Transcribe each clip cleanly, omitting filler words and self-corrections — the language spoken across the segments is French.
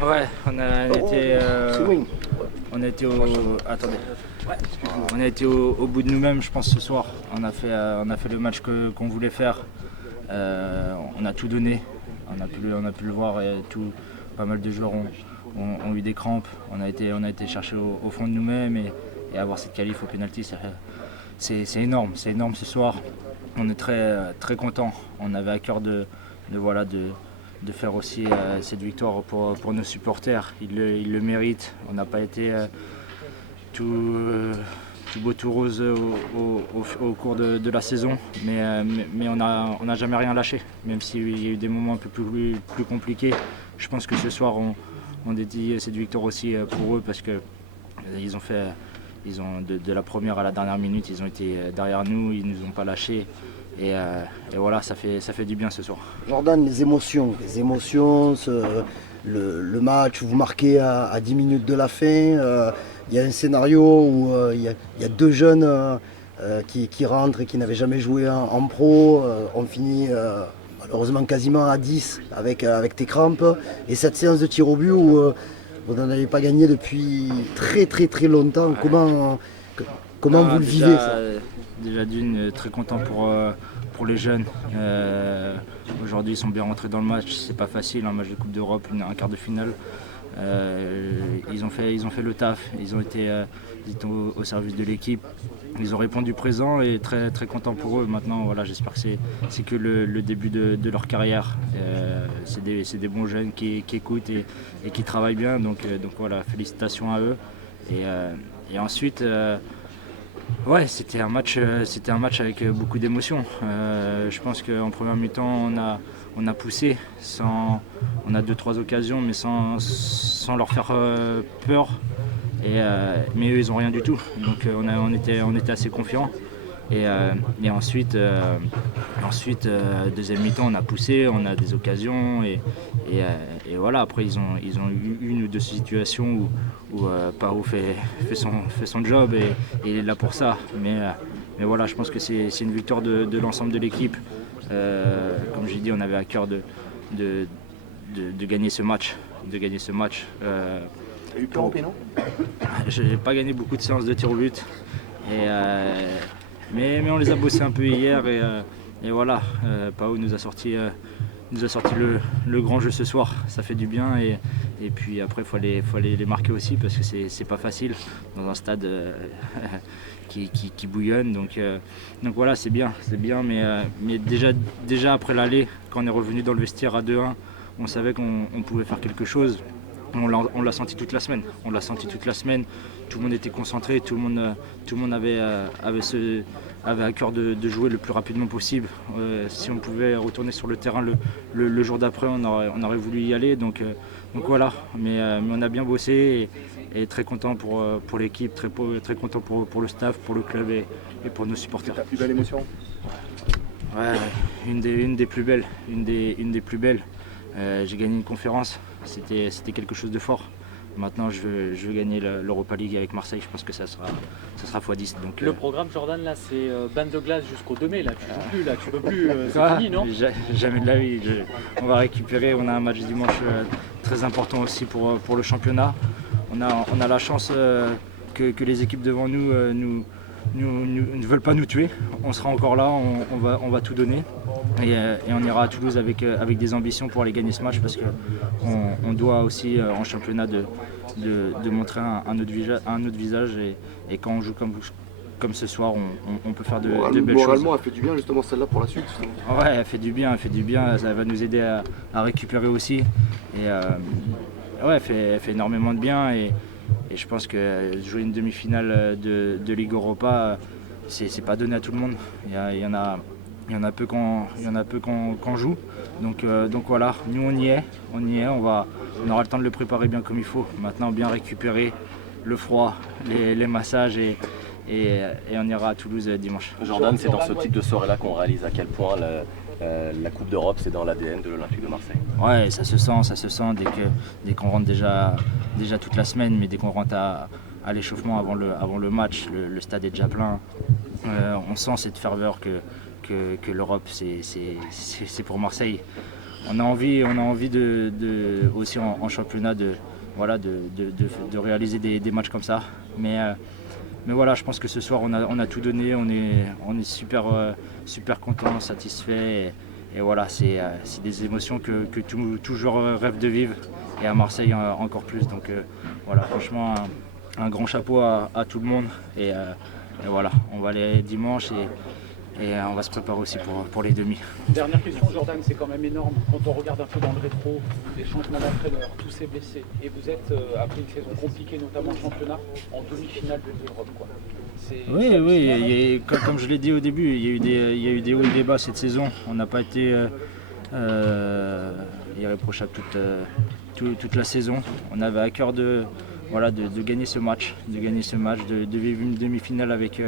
Ouais, on a été au bout de nous-mêmes, je pense, ce soir. On a fait le match qu'on voulait faire. On a tout donné. On a pu le voir. Et pas mal de joueurs ont eu des crampes. On a été chercher au fond de nous-mêmes et avoir cette qualif au penalty, c'est énorme. C'est énorme ce soir. On est très contents. On avait à cœur de faire aussi cette victoire pour nos supporters. Ils le méritent. On n'a pas été tout beau tout rose au cours de la saison, mais on n'a jamais rien lâché, même s'il y a eu des moments un peu plus compliqués. Je pense que ce soir on dédie cette victoire aussi pour eux parce que ils ont de la première à la dernière minute, ils ont été derrière nous, ils ne nous ont pas lâchés. Et voilà, ça fait du bien ce soir. Jordan, les émotions, le match, vous marquez à 10 minutes de la fin. Il y a un scénario où il y a deux jeunes qui rentrent et qui n'avaient jamais joué en pro. On finit malheureusement quasiment à 10 avec tes crampes. Et cette séance de tir au but où vous n'en avez pas gagné depuis très longtemps. Ouais. Comment vous le vivez ça? Déjà d'une, très content pour les jeunes. Aujourd'hui ils sont bien rentrés dans le match, c'est pas facile, un match de Coupe d'Europe, un quart de finale. Ils ont fait le taf, ils étaient au service de l'équipe. Ils ont répondu présent et très content pour eux. Maintenant, voilà, j'espère que c'est que le début de leur carrière. C'est des bons jeunes qui écoutent et qui travaillent bien. Donc voilà, félicitations à eux. Et ensuite, ouais, c'était un match avec beaucoup d'émotions. Je pense qu'en première mi-temps, on a poussé, on a 2-3 occasions, mais sans leur faire peur. Mais eux, ils n'ont rien du tout. Donc on était assez confiants. Et ensuite, deuxième mi-temps, on a poussé, on a des occasions. Et voilà, après, ils ont eu une ou deux situations où Pau fait son job et il est là pour ça. Mais voilà, je pense que c'est une victoire de l'ensemble de l'équipe. Comme j'ai dit, on avait à cœur de gagner ce match. T'as eu peur au péno? Je n'ai pas gagné beaucoup de séances de tir au but. Mais on les a bossés un peu hier et voilà, Pau nous a sorti le grand jeu ce soir, ça fait du bien et puis après il faut aller les marquer aussi parce que c'est pas facile dans un stade qui bouillonne, donc voilà, c'est bien, mais déjà après l'aller, quand on est revenu dans le vestiaire à 2-1, on savait qu'on pouvait faire quelque chose. On l'a senti toute la semaine. Tout le monde était concentré, tout le monde avait à cœur de jouer le plus rapidement possible. Si on pouvait retourner sur le terrain le jour d'après, on aurait voulu y aller. Donc voilà, mais on a bien bossé et très content pour l'équipe, très content pour le staff, pour le club et pour nos supporters. Ta plus belle émotion? Ouais, une des plus belles. J'ai gagné une conférence, c'était quelque chose de fort. Maintenant, je veux gagner l'Europa League avec Marseille, je pense que ça sera x10. Donc, le programme, Jordan, là, c'est bande de glace jusqu'au 2 mai, là, tu joues plus, là, tu peux plus, c'est fini, non? Jamais de la vie. On va récupérer, on a un match dimanche très important aussi pour le championnat. On a la chance que les équipes devant nous ne veulent pas nous tuer. On sera encore là, on va tout donner. Et on ira à Toulouse avec des ambitions pour aller gagner ce match parce qu'on doit aussi en championnat de montrer un autre visage et quand on joue comme ce soir, on peut faire de belles choses. Moralement, elle fait du bien justement celle-là pour la suite. Ouais, elle fait du bien, ça va nous aider à récupérer aussi. Et ouais, elle fait énormément de bien et je pense que jouer une demi-finale de Ligue Europa, c'est pas donné à tout le monde. Il y en a peu qu'on joue. Donc voilà, nous on y est, on aura le temps de le préparer bien comme il faut. Maintenant bien récupérer le froid, les massages et on ira à Toulouse dimanche. Jordan, c'est dans ce type de soirée-là qu'on réalise à quel point la Coupe d'Europe, c'est dans l'ADN de l'Olympique de Marseille. Ouais, ça se sent dès qu'on rentre déjà toute la semaine, mais dès qu'on rentre à l'échauffement avant le match, le stade est déjà plein. On sent cette ferveur que l'Europe, c'est pour Marseille. on a envie aussi en championnat de réaliser des matchs comme ça. Mais voilà, je pense que ce soir on a tout donné, on est super content, satisfait. Et voilà, c'est des émotions que tout joueur rêve de vivre. Et à Marseille encore plus. Donc voilà, franchement un grand chapeau à tout le monde. Et voilà, on va aller dimanche et on va se préparer aussi pour les demi. Dernière question, Jordan, c'est quand même énorme. Quand on regarde un peu dans le rétro, les changements d'entraîneurs, tous ces blessés, et vous êtes, après une saison compliquée, notamment le championnat, en demi-finale de l'Europe, quoi. Oui, comme je l'ai dit au début, il y a eu des hauts et des bas cette saison. On n'a pas été irréprochable toute la saison. On avait à cœur de gagner ce match, de vivre une demi-finale avec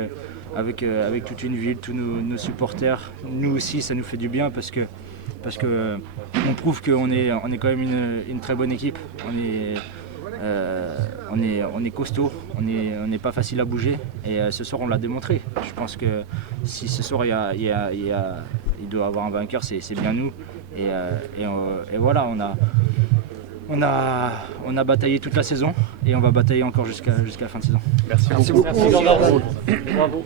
toute une ville, tous nos supporters. Nous aussi, ça nous fait du bien parce que on prouve qu'on est quand même une très bonne équipe. On est costaud, on n'est pas facile à bouger et ce soir on l'a démontré. Je pense que si ce soir il doit y avoir un vainqueur, c'est bien nous. Et voilà, on a bataillé toute la saison et on va batailler encore jusqu'à la fin de saison. Merci beaucoup. Merci, Jordan. Bravo.